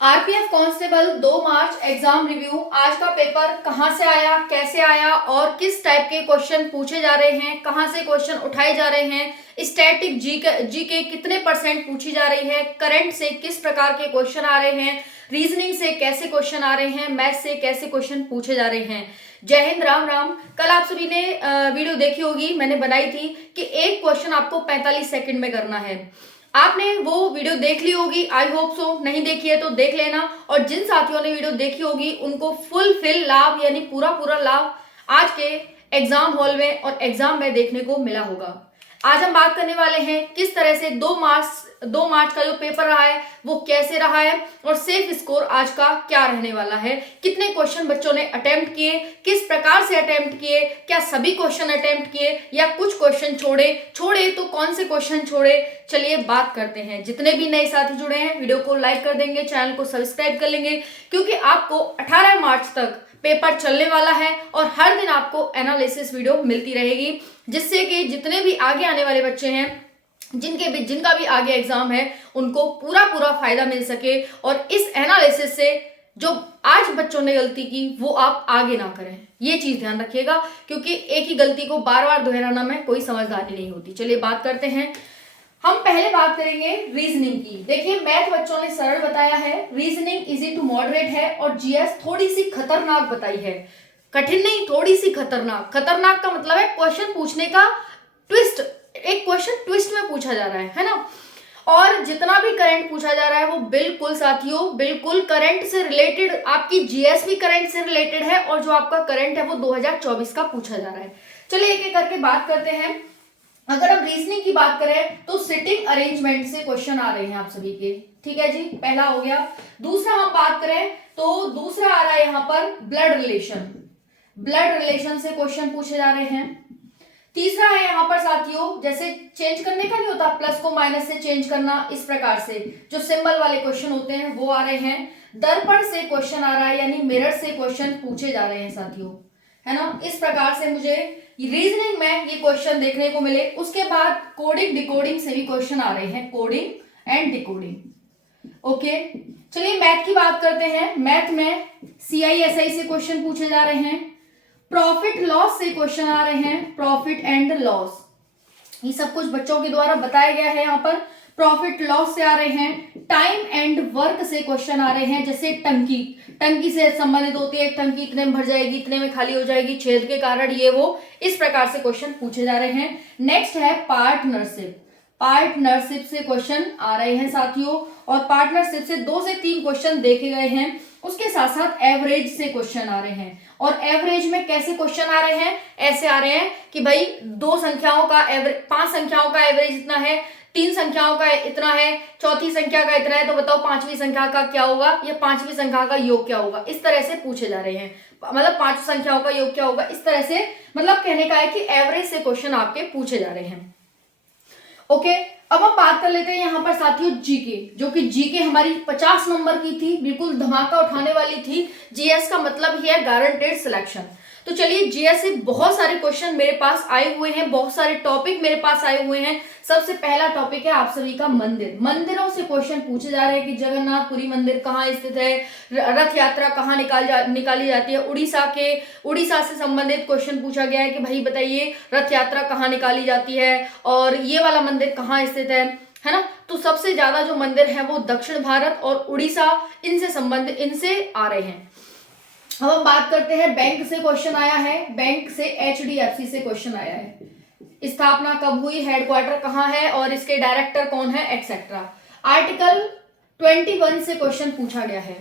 RPF constable 2 मार्च exam review. आज का paper कहां से आया, कैसे आया और किस टाइप के क्वेश्चन पूछे जा रहे हैं, कहां से क्वेश्चन उठाए जा रहे हैं, स्टैटिक जीके कितने परसेंट पूछी जा रही है, करंट से किस प्रकार के क्वेश्चन आ रहे हैं, रीजनिंग से कैसे क्वेश्चन आ रहे हैं, मैथ से कैसे क्वेश्चन पूछे जा रहे हैं। जय हिंद, राम राम। कल आप सभी ने वीडियो देखी होगी, मैंने बनाई थी कि एक क्वेश्चन आपको 45 सेकंड में करना है। आपने वो वीडियो देख ली होगी, आई होप सो। नहीं देखी है तो देख लेना। और जिन साथियों ने वीडियो देखी होगी उनको फुल लाभ यानी पूरा पूरा लाभ आज के एग्जाम हॉल में और एग्जाम में देखने को मिला होगा। आज हम बात करने वाले हैं किस तरह से 2 मार्च का जो पेपर रहा है वो कैसे रहा है और सेफ स्कोर आज का क्या रहने वाला है, कितने क्वेश्चन बच्चों ने अटेम्प्ट किए, किस प्रकार से अटेम्प्ट किए, क्या सभी क्वेश्चन अटेम्प्ट किए या कुछ क्वेश्चन छोड़े तो कौन से क्वेश्चन छोड़े। चलिए बात करते हैं। जितने भी नए साथी जुड़े हैं वीडियो को लाइक कर देंगे, चैनल को सब्सक्राइब कर लेंगे, क्योंकि आपको 18 मार्च तक पेपर चलने वाला है और हर दिन आपको एनालिसिस वीडियो मिलती रहेगी, जिससे कि जितने भी आगे आने वाले बच्चे हैं, जिनका भी आगे एग्जाम है, उनको पूरा फायदा मिल सके और इस एनालिसिस से जो आज बच्चों ने गलती की वो आप आगे ना करें। ये चीज ध्यान रखिएगा, क्योंकि एक ही गलती को बार बार दोहराना में कोई समझदारी नहीं होती। चलिए बात करते हैं। हम पहले बात करेंगे रीजनिंग की। देखिए, मैथ बच्चों ने सरल बताया है, रीजनिंग इजी टू मॉडरेट है और जीएस थोड़ी सी खतरनाक बताई है। कठिन नहीं, थोड़ी सी खतरनाक। खतरनाक का मतलब है क्वेश्चन पूछने का ट्विस्ट, एक क्वेश्चन ट्विस्ट में पूछा जा रहा है ना। और जितना भी करंट पूछा जा रहा है वो बिल्कुल साथियों, बिल्कुल करंट से रिलेटेड। आपकी जीएस भी करंट से रिलेटेड है और जो आपका करंट है वो 2024 का पूछा जा रहा है। चलिए एक एक करके बात करते हैं। अगर हम रीजनिंग की बात करें तो सिटिंग अरेंजमेंट से क्वेश्चन आ रहे हैं आप सभी के। ठीक है जी, पहला हो गया। दूसरा हम बात करें तो दूसरा आ रहा है यहाँ पर ब्लड रिलेशन से क्वेश्चन पूछे जा रहे हैं। तीसरा है यहाँ पर साथियों, जैसे चेंज करने का नहीं होता, प्लस को माइनस से चेंज करना, इस प्रकार से जो सिंबल वाले क्वेश्चन होते हैं वो आ रहे हैं। दर्पण से क्वेश्चन आ रहा है, यानी मिरर से क्वेश्चन पूछे जा रहे हैं साथियों, है ना। इस प्रकार से मुझे रीजनिंग में ये क्वेश्चन देखने को मिले। उसके बाद कोडिंग डिकोडिंग से भी क्वेश्चन आ रहे हैं, कोडिंग एंड डिकोडिंग। ओके, चलिए मैथ की बात करते हैं। मैथ में CISI से क्वेश्चन पूछे जा रहे हैं, प्रॉफिट लॉस से क्वेश्चन आ रहे हैं, प्रॉफिट एंड लॉस। ये सब कुछ बच्चों के द्वारा बताया गया है। यहाँ पर प्रॉफिट लॉस से आ रहे हैं, टाइम एंड वर्क से क्वेश्चन आ रहे हैं, जैसे टंकी से संबंधित होती है। एक टंकी इतने में भर जाएगी, इतने में खाली हो जाएगी, छेद के कारण ये वो, इस प्रकार से क्वेश्चन पूछे जा रहे हैं। नेक्स्ट है पार्टनरशिप से क्वेश्चन आ रहे हैं साथियों, और पार्टनरशिप से 2 से 3 क्वेश्चन देखे गए हैं। उसके साथ साथ एवरेज से क्वेश्चन आ रहे हैं। और एवरेज में कैसे क्वेश्चन आ रहे हैं, ऐसे आ रहे हैं कि भाई 2 संख्याओं का एवरेज, 5 संख्याओं का एवरेज इतना है, 3 संख्याओं का इतना है, चौथी संख्या का इतना है, तो बताओ 5वीं संख्या का क्या होगा या 5वीं संख्या का योग क्या होगा। इस तरह से पूछे जा रहे हैं, मतलब 5 संख्याओं का योग क्या होगा, इस तरह से। मतलब कहने का है कि एवरेज से क्वेश्चन आपके पूछे जा रहे हैं। ओके, अब हम बात कर लेते हैं यहाँ पर साथियों जीके, जो कि जीके हमारी 50 नंबर की थी, बिल्कुल धमाका उठाने वाली थी। जीएस का मतलब ही है गारंटेड सिलेक्शन। तो चलिए, जीएस से बहुत सारे क्वेश्चन मेरे पास आए हुए हैं, बहुत सारे टॉपिक मेरे पास आए हुए हैं। सबसे पहला टॉपिक है आप सभी का मंदिरों से क्वेश्चन पूछे जा रहे हैं कि जगन्नाथपुरी मंदिर कहाँ स्थित है, रथ यात्रा कहाँ निकाली जाती है। उड़ीसा से संबंधित क्वेश्चन पूछा गया है कि भाई बताइए रथ यात्रा कहाँ निकाली जाती है और ये वाला मंदिर कहाँ स्थित है ना। तो सबसे ज्यादा जो मंदिर है वो दक्षिण भारत और उड़ीसा, इनसे आ रहे हैं। अब हम बात करते हैं, बैंक से क्वेश्चन आया है, बैंक से HDFC से क्वेश्चन आया है। स्थापना कब हुई, हेडक्वार्टर कहाँ है और इसके डायरेक्टर कौन है, एक्सेट्रा। आर्टिकल 21 से क्वेश्चन पूछा गया है।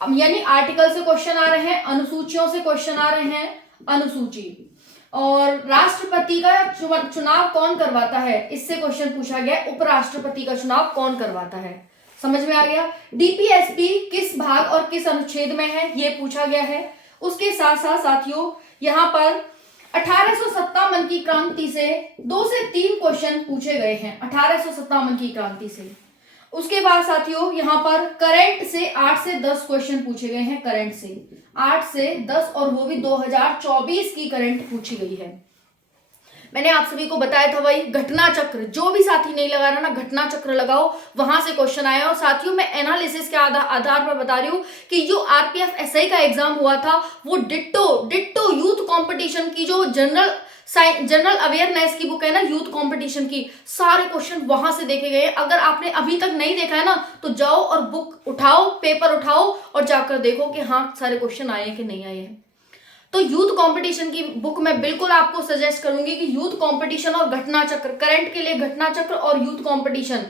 अब यानी आर्टिकल से क्वेश्चन आ रहे हैं, अनुसूचियों से क्वेश्चन आ रहे हैं, अनुसूची। और राष्ट्रपति का चुनाव कौन करवाता है, इससे क्वेश्चन पूछा गया, उपराष्ट्रपति का चुनाव कौन करवाता है। समझ में आ गया। डीपीएसपी किस भाग और किस अनुच्छेद में है, ये पूछा गया है। उसके साथ साथ साथियों यहाँ पर 1857 की क्रांति से 2 से 3 क्वेश्चन पूछे गए हैं, 1857 की क्रांति से। उसके बाद साथियों यहाँ पर करंट से 8 से 10 क्वेश्चन पूछे गए हैं, करंट से 8 से 10, और वो भी 2024 की करंट पूछी गई है। मैंने आप सभी को बताया था भाई घटना चक्र, जो भी साथी नहीं लगा रहा ना घटना चक्र लगाओ, वहां से क्वेश्चन आया। और साथियों मैं एनालिसिस के आधार पर बता रही हूँ कि जो आरपीएफ एसआई का एग्जाम हुआ था वो डिट्टो यूथ कंपटीशन की जो जनरल अवेयरनेस की बुक है ना, यूथ कंपटीशन की, सारे क्वेश्चन वहां से देखे गए। अगर आपने अभी तक नहीं देखा है ना तो जाओ और बुक उठाओ, पेपर उठाओ और जाकर देखो कि हाँ सारे क्वेश्चन आए कि नहीं आए हैं। तो यूथ कंपटीशन की बुक मैं बिल्कुल आपको सजेस्ट करूंगी कि यूथ कंपटीशन और घटना चक्र, करंट के लिए घटना चक्र और यूथ कंपटीशन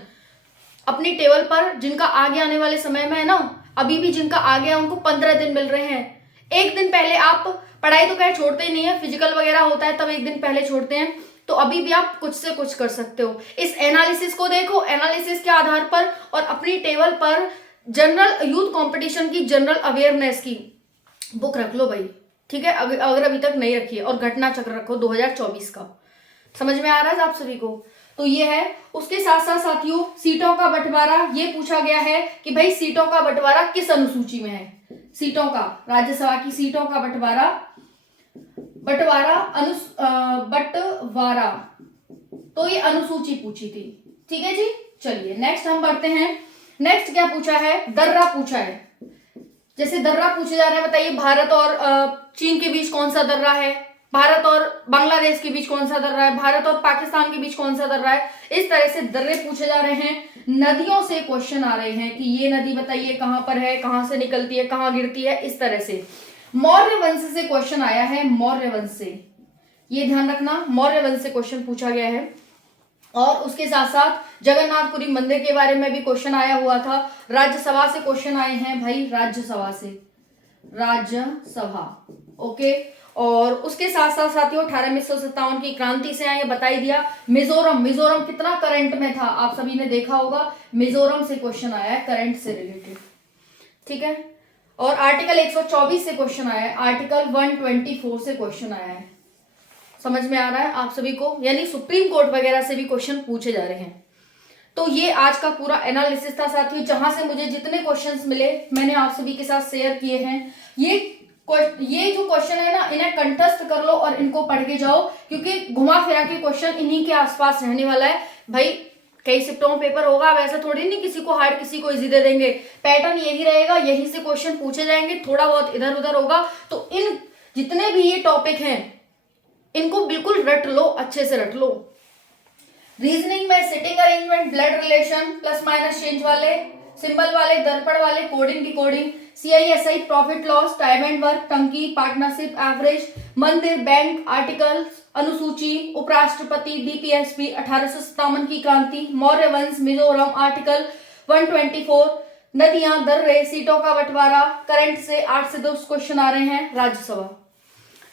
अपनी टेबल पर, जिनका आगे आने वाले समय में है ना, अभी भी जिनका आगे है उनको 15 दिन मिल रहे हैं। एक दिन पहले आप पढ़ाई तो खैर छोड़ते ही नहीं है, फिजिकल वगैरह होता है तब एक दिन पहले छोड़ते हैं, तो अभी भी आप कुछ से कुछ कर सकते हो। इस एनालिसिस को देखो, एनालिसिस के आधार पर और अपनी टेबल पर जनरल यूथ कंपटीशन की जनरल अवेयरनेस की बुक रख लो भाई, ठीक है, अगर अभी तक नहीं रखी है। और घटना चक्र रखो 2024 का। समझ में आ रहा है आप सभी को? तो ये है। उसके साथ साथ साथियों सीटों का बंटवारा, ये पूछा गया है कि भाई सीटों का बंटवारा किस अनुसूची में है। सीटों का, राज्यसभा की सीटों का बंटवारा तो ये अनुसूची पूछी थी, ठीक है जी। चलिए नेक्स्ट हम बढ़ते हैं। नेक्स्ट क्या पूछा है, दर्रा पूछा है। जैसे दर्रा पूछे जा रहे हैं, बताइए भारत और चीन के बीच कौन सा दर्रा है, भारत और बांग्लादेश के बीच कौन सा दर्रा है, भारत और पाकिस्तान के बीच कौन सा दर्रा है। इस तरह से दर्रे पूछे जा रहे हैं। नदियों से क्वेश्चन आ रहे हैं कि ये नदी बताइए कहां पर है, कहां से निकलती है, कहां गिरती है, इस तरह से। मौर्य वंश से क्वेश्चन आया है, मौर्य वंश से, ये ध्यान रखना, मौर्य वंश से क्वेश्चन पूछा गया है। और उसके साथ साथ जगन्नाथपुरी मंदिर के बारे में भी क्वेश्चन आया हुआ था। राज्यसभा से क्वेश्चन आए हैं भाई, राज्यसभा से, राज्यसभा, ओके। और उसके साथ साथ साथियों 1857 की क्रांति से आए, बता ही दिया। मिजोरम कितना करंट में था, आप सभी ने देखा होगा, मिजोरम से क्वेश्चन आया है करंट से रिलेटेड, ठीक है। और आर्टिकल 124 से क्वेश्चन आया है, आर्टिकल 124 से क्वेश्चन आया है। समझ में आ रहा है आप सभी को? यानी सुप्रीम कोर्ट वगैरह से भी क्वेश्चन पूछे जा रहे हैं। तो ये आज का पूरा एनालिसिस था साथियों, जहां से मुझे जितने क्वेश्चंस मिले मैंने आप सभी के साथ शेयर किए हैं। ये जो क्वेश्चन है ना, इन्हें कंठस्थ कर लो और इनको पढ़ के जाओ, क्योंकि घुमा फिरा के क्वेश्चन इन्हीं के आसपास रहने वाला है भाई। कई शिफ्टों में पेपर होगा, वैसे थोड़ी नहीं किसी को हार्ड किसी को इजी दे देंगे। पैटर्न यही रहेगा, यही से क्वेश्चन पूछे जाएंगे, थोड़ा बहुत इधर उधर होगा। तो इन जितने भी ये टॉपिक हैं इनको बिल्कुल रट लो, अच्छे से रट लो। रीजनिंग में sitting arrangement, blood relation, plus minus change वाले, सिंबल वाले, दर्पण वाले, coding decoding, CISI, profit loss, time and work, टंकी, पार्टनरशिप, एवरेज, मंदिर, बैंक, आर्टिकल्स, अनुसूची, उपराष्ट्रपति, DPSP, 1857 की क्रांति, मौर्य वंश, मिजोरम, आर्टिकल 124, नदियां, दर्रे, सीटों का बंटवारा, करंट से 8 से 10 क्वेश्चन आ रहे हैं, राज्यसभा।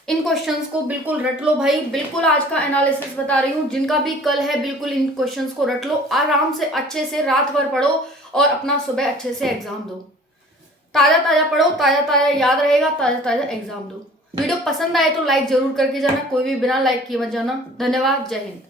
इन क्वेश्चंस को बिल्कुल रट लो भाई, बिल्कुल आज का एनालिसिस बता रही हूँ, जिनका भी कल है बिल्कुल इन क्वेश्चंस को रट लो, आराम से अच्छे से रात भर पढ़ो और अपना सुबह अच्छे से एग्जाम दो। ताजा ताजा पढ़ो, ताजा ताजा याद रहेगा, ताजा ताजा एग्जाम दो। वीडियो पसंद आए तो लाइक जरूर करके जाना, कोई भी बिना लाइक किए मत जाना। धन्यवाद, जय हिंद।